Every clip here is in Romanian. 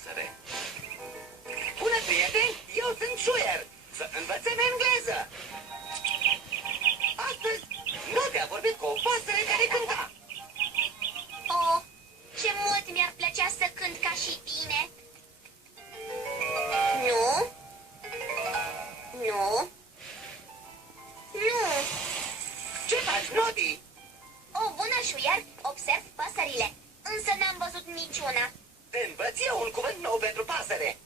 pasăre. Bună, prieteni! Eu sunt Șuier! Să învățăm engleză! Astăzi, Nodi a vorbit cu o pasăre care cânta. Oh, ce mult mi-ar plăcea să cânt ca și tine. Nu? Nu? Nu. Ce faci, Nodi? O, bună, Șuier, observ păsările, însă n-am văzut niciuna. Te învăț eu un cuvânt nou pentru pasăre.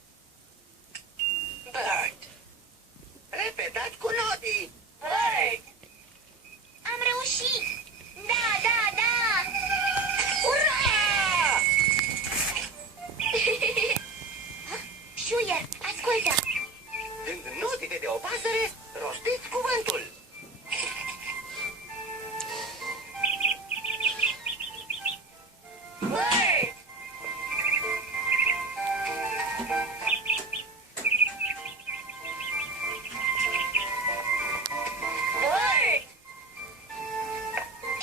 Bird. Repetat cu Nodi. Bird. Am reușit! Da, da, da! Ura! Șuier, ascultă! Când Nodi vede o pasăre, rostiți cuvântul. Bird. Bird.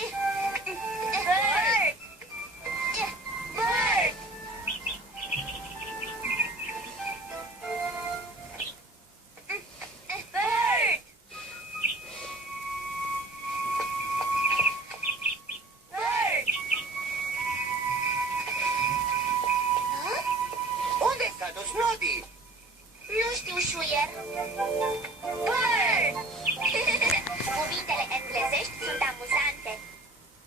Bird. Bird. Bird. Bird. Unde s-a dus Nodi? Nu știu, Șuier. Bird. Cuvintele englezești sunt amuzante.